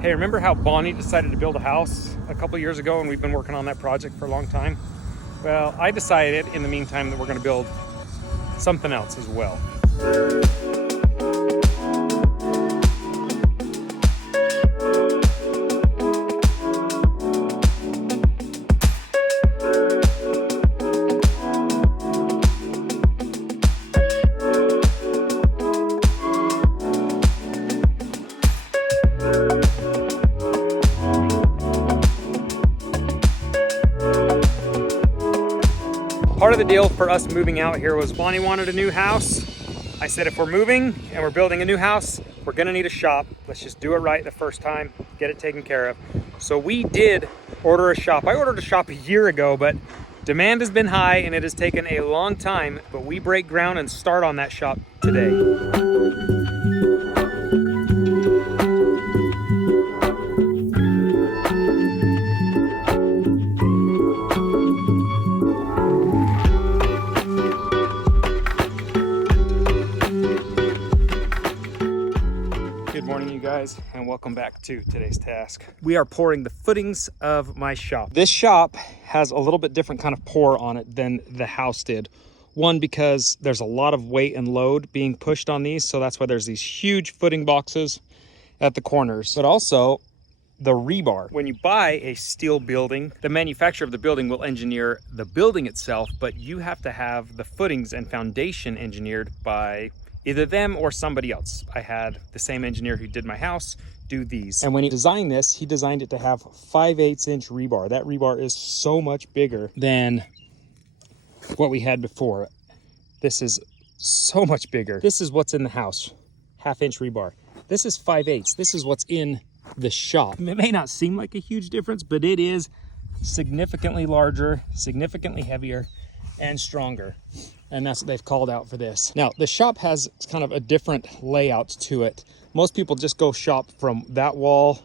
Hey, remember how Bonnie decided to build a house a couple years ago and we've been working on that project for a long time? Well, I decided in the meantime that we're going to build something else as well. Part of the deal for us moving out here was Bonnie wanted a new house. I said if we're moving and we're building a new house, we're gonna need a shop. Let's just do it right the first time, get it taken care of. So we did order a shop. I ordered a shop a year ago, but demand has been high and it has taken a long time, but we break ground and start on that shop today. Good morning, you guys, and welcome back to today's task. We are pouring the footings of my shop. This shop has a little bit different kind of pour on it than the house did. One, because there's a lot of weight and load being pushed on these, so that's why there's these huge footing boxes at the corners. But also the rebar. When you buy a steel building, the manufacturer of the building will engineer the building itself, but you have to have the footings and foundation engineered by either them or somebody else. I had the same engineer who did my house do these. And when he designed this, he designed it to have 5/8 inch rebar. That rebar is so much bigger than what we had before. This is so much bigger. This is what's in the house, 1/2 inch rebar. This is 5/8. This is what's in the shop. It may not seem like a huge difference, but it is significantly larger, significantly heavier, and stronger. And that's what they've called out for this. Now, the shop has kind of a different layout to it. Most people just go shop from that wall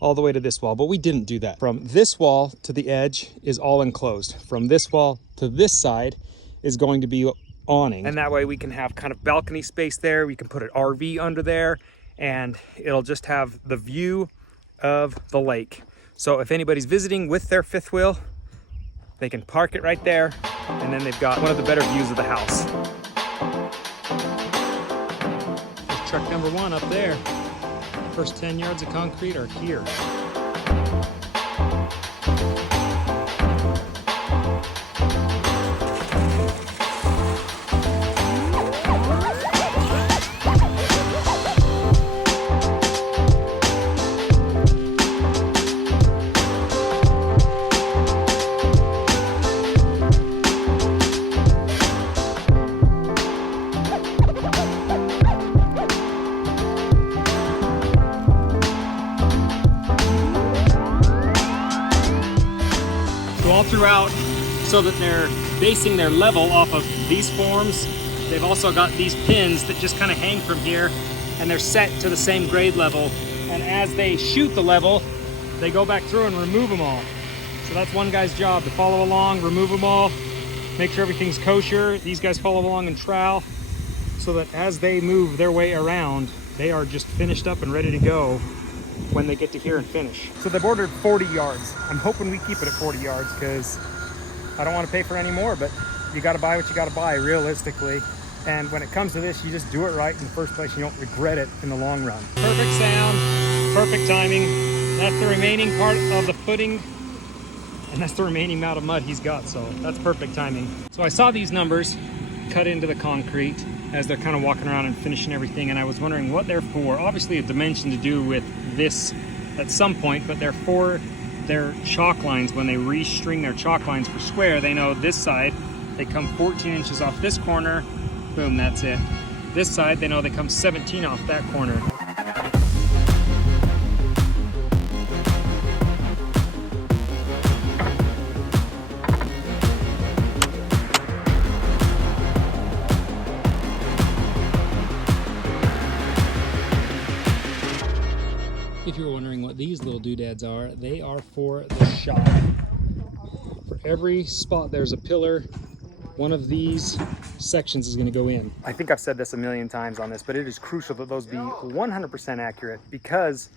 all the way to this wall, but we didn't do that. From this wall to the edge is all enclosed. From this wall to this side is going to be awning. And that way we can have kind of balcony space there. We can put an RV under there and it'll just have the view of the lake. So if anybody's visiting with their fifth wheel, they can park it right there, and then they've got one of the better views of the house. There's truck number 1 up there. First 10 yards of concrete are here. All throughout, so that they're basing their level off of these forms. They've also got these pins that just kind of hang from here, and they're set to the same grade level. And as they shoot the level, they go back through and remove them all. So that's one guy's job, to follow along, remove them all, make sure everything's kosher. These guys follow along and trowel, so that as they move their way around, they are just finished up and ready to go when they get to here and finish. So they've ordered 40 yards. I'm hoping we keep it at 40 yards because I don't want to pay for any more, but you got to buy what you got to buy realistically. And when it comes to this, you just do it right in the first place. You don't regret it in the long run. Perfect sound, perfect timing. That's the remaining part of the footing, and that's the remaining amount of mud he's got, so that's perfect timing. So I saw these numbers cut into the concrete as they're kind of walking around and finishing everything, and I was wondering what they're for. Obviously a dimension to do with this at some point, but they're for their chalk lines. When they restring their chalk lines for square, they know this side, they come 14 inches off this corner, boom, that's it. This side, they know they come 17 off that corner. If you're wondering what these little doodads are, they are for the shop. For every spot there's a pillar, one of these sections is going to go in. I think I've said this a million times on this, but it is crucial that those be 100% accurate, because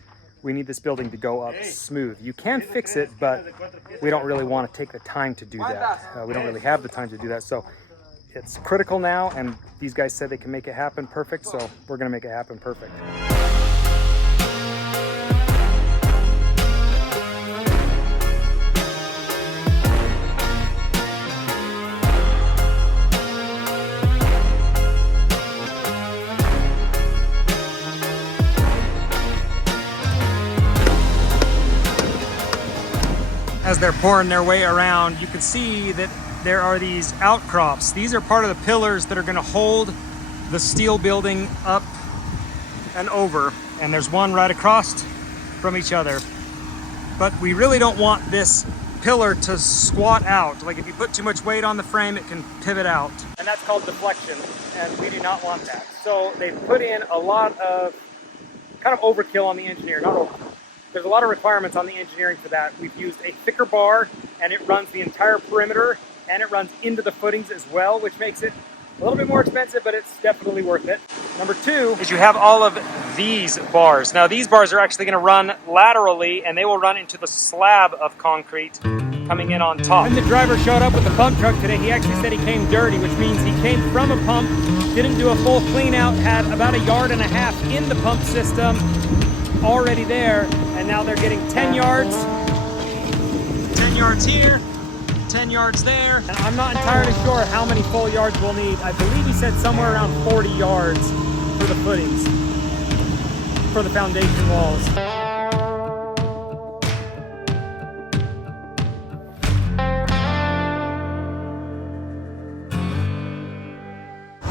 We need this building to go up smooth. You can fix it, but we don't really want to take the time to do that. We don't really have the time to do that. So it's critical now, and these guys said they can make it happen perfect, so we're gonna make it happen perfect. As they're pouring their way around, you can see that there are these outcrops. These are part of the pillars that are going to hold the steel building up and over. And there's one right across from each other. But we really don't want this pillar to squat out. Like if you put too much weight on the frame, it can pivot out. And that's called deflection, and we do not want that. So they've put in a lot of kind of overkill on the engineer, not overkill. There's a lot of requirements on the engineering for that. We've used a thicker bar, and it runs the entire perimeter, and it runs into the footings as well, which makes it a little bit more expensive, but it's definitely worth it. Number two is you have all of these bars. Now these bars are actually gonna run laterally, and they will run into the slab of concrete coming in on top. When the driver showed up with the pump truck today, he actually said he came dirty, which means he came from a pump, didn't do a full clean out, had about 1.5 yards in the pump system already there, and now they're getting 10 yards. 10 yards here, 10 yards there. And I'm not entirely sure how many full yards we'll need. I believe he said somewhere around 40 yards for the footings, for the foundation walls.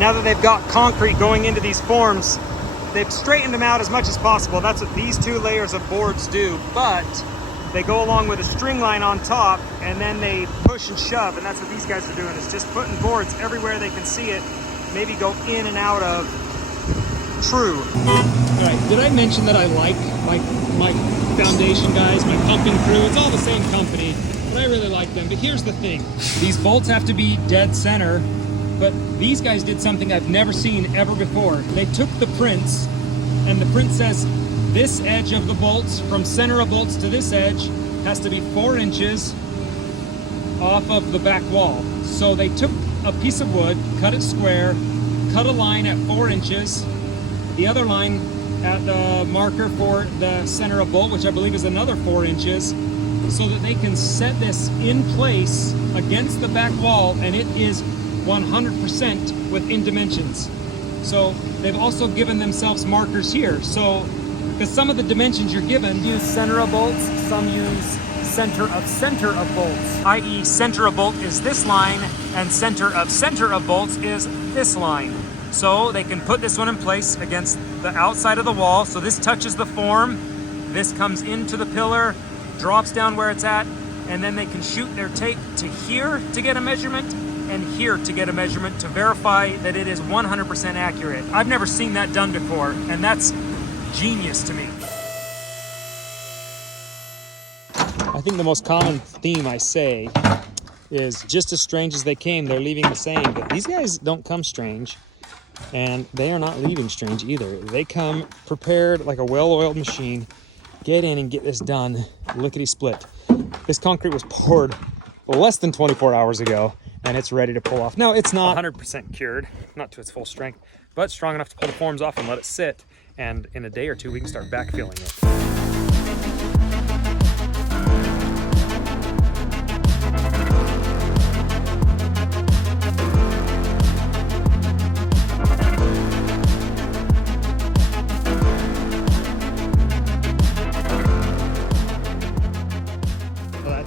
Now that they've got concrete going into these forms, they've straightened them out as much as possible. That's what these 2 layers of boards do, but they go along with a string line on top, and then they push and shove, and that's what these guys are doing, is just putting boards everywhere they can see it, maybe go in and out of true. All right, did I mention that I like my foundation guys, my pumping crew? It's all the same company, but I really like them. But here's the thing. These bolts have to be dead center, but these guys did something I've never seen ever before. They took the prints, and the print says this edge of the bolts, from center of bolts to this edge, has to be 4 inches off of the back wall. So they took a piece of wood, cut it square, cut a line at 4 inches, the other line at the marker for the center of bolt, which I believe is another 4 inches, so that they can set this in place against the back wall, and it is 100% within dimensions. So they've also given themselves markers here. So, because some of the dimensions you're given use center of bolts, some use center of bolts, i.e. center of bolt is this line, and center of bolts is this line. So they can put this one in place against the outside of the wall. So this touches the form, this comes into the pillar, drops down where it's at, and then they can shoot their tape to here to get a measurement, and here to get a measurement to verify that it is 100% accurate. I've never seen that done before, and that's genius to me. I think the most common theme I say is just as strange as they came, they're leaving the same. But these guys don't come strange, and they are not leaving strange either. They come prepared like a well-oiled machine, get in and get this done, lickety-split. This concrete was poured less than 24 hours ago, and it's ready to pull off. Now, it's not 100% cured, not to its full strength, but strong enough to pull the forms off and let it sit. And in a day or two, we can start backfilling it.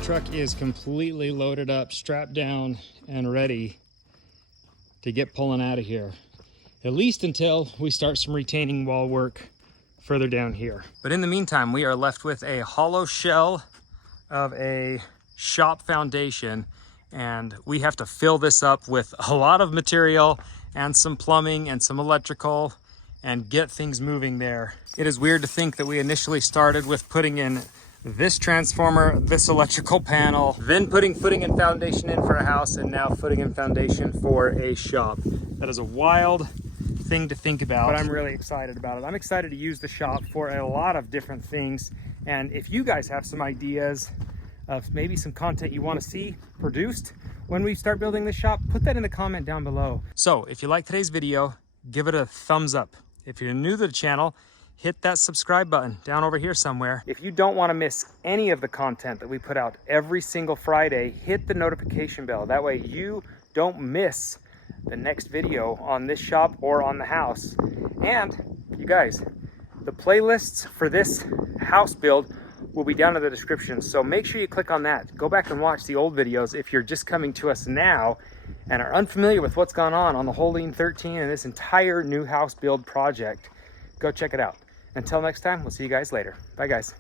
Truck is completely loaded up, strapped down, and ready to get pulling out of here, at least until we start some retaining wall work further down here. But in the meantime, we are left with a hollow shell of a shop foundation, and we have to fill this up with a lot of material and some plumbing and some electrical and get things moving there. It is weird to think that we initially started with putting in this transformer, this electrical panel, then putting footing and foundation in for a house, and now footing and foundation for a shop. That is a wild thing to think about, but I'm really excited about it. I'm excited to use the shop for a lot of different things. And if you guys have some ideas of maybe some content you want to see produced when we start building the shop, put that in the comment down below. So if you like today's video, give it a thumbs up. If you're new to the channel, hit that subscribe button down over here somewhere. If you don't want to miss any of the content that we put out every single Friday, hit the notification bell. That way you don't miss the next video on this shop or on the house. And you guys, the playlists for this house build will be down in the description, so make sure you click on that. Go back and watch the old videos if you're just coming to us now and are unfamiliar with what's gone on the whole Lean 13 and this entire new house build project. Go check it out. Until next time, we'll see you guys later. Bye guys.